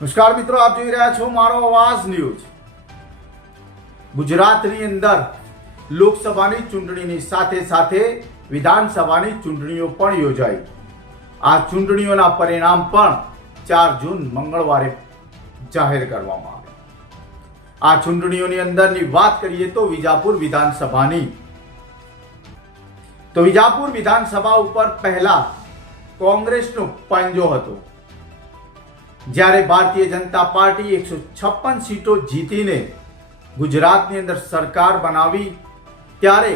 નમસ્કાર મિત્રો, આપ જોઈ રહ્યા છો મારો અવાજ ન્યૂઝ. ગુજરાતની અંદર લોકસભાની ચૂંટણીની સાથે સાથે વિધાનસભાની ચૂંટણીઓ પણ યોજાઈ. આ ચૂંટણીઓના પરિણામ પણ ચાર જૂન મંગળવારે જાહેર કરવામાં આવે આ ચૂંટણીઓની અંદરની વાત કરીએ તો વિજાપુર વિધાનસભાની. તો વિજાપુર વિધાનસભા ઉપર પહેલા કોંગ્રેસનો પંજો હતો. જ્યારે ભારતીય જનતા પાર્ટી એકસો છપ્પન સીટો જીતીને ગુજરાતની અંદર સરકાર બનાવી, ત્યારે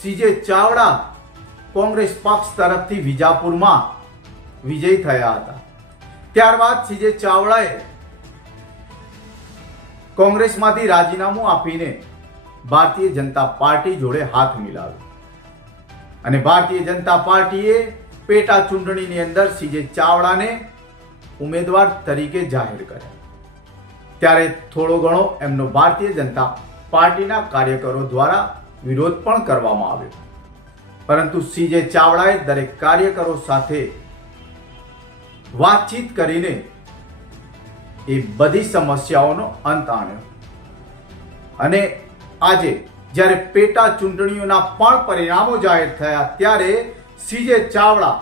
સીજે ચાવડા કોંગ્રેસ પક્ષ તરફથી વિજાપુરમાં વિજય થયા હતા. ત્યારબાદ સીજે ચાવડાએ કોંગ્રેસમાંથી રાજીનામું આપીને ભારતીય જનતા પાર્ટી જોડે હાથ મિલાવ્યો. અને ભારતીય જનતા પાર્ટીએ પેટા ચૂંટણીની અંદર સીજે ચાવડાને ઉમેદવાર તરીકે જાહેર કર્યા. ત્યારે થોડો ઘણો એમનો ભારતીય જનતા પાર્ટીના કાર્યકરો દ્વારા વિરોધ પણ કરવામાં આવ્યો. પરંતુ સીજે ચાવડાએ દરેક કાર્યકરો સાથે વાતચીત કરીને એ બધી સમસ્યાઓનો અંત આણ્યો. અને આજે જ્યારે પેટા ચૂંટણીઓના પણ પરિણામો જાહેર થયા, ત્યારે સીજે ચાવડા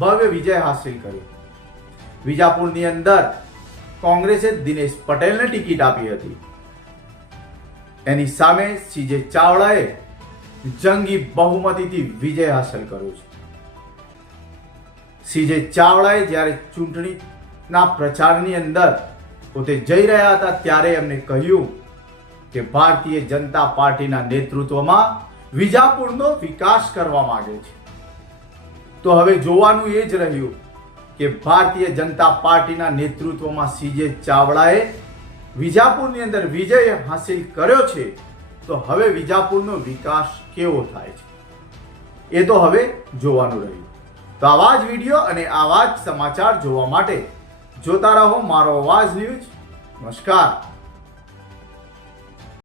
ભવ્ય વિજય હાંસિલ કર્યો. વિજાપુરની અંદર કોંગ્રેસે દિનેશ પટેલને ટિકિટ આપી હતી. એની સામે સીજે ચાવડાએ જંગી બહુમતીથી વિજય હાંસલ કર્યો છે. સીજે ચાવડાએ જ્યારે ચૂંટણીના પ્રચારની અંદર પોતે જઈ રહ્યા હતા ત્યારે એમને કહ્યું કે ભારતીય જનતા પાર્ટીના નેતૃત્વમાં વિજાપુરનો વિકાસ કરવા માંગે છે. તો હવે જોવાનું એ જ રહ્યું કે ભારતીય જનતા પાર્ટીના નેતૃત્વમાં સીજે ચાવડાએ વિજાપુરની અંદર વિજય હાંસિલ કર્યો છે, તો હવે વિજાપુરનો વિકાસ કેવો થાય છે? એ તો હવે જોવાનું રહ્યું. તો આવા જ વીડિયો અને આવા જ સમાચાર જોવા માટે જોતા રહો મારો અવાજ ન્યૂઝ. નમસ્કાર.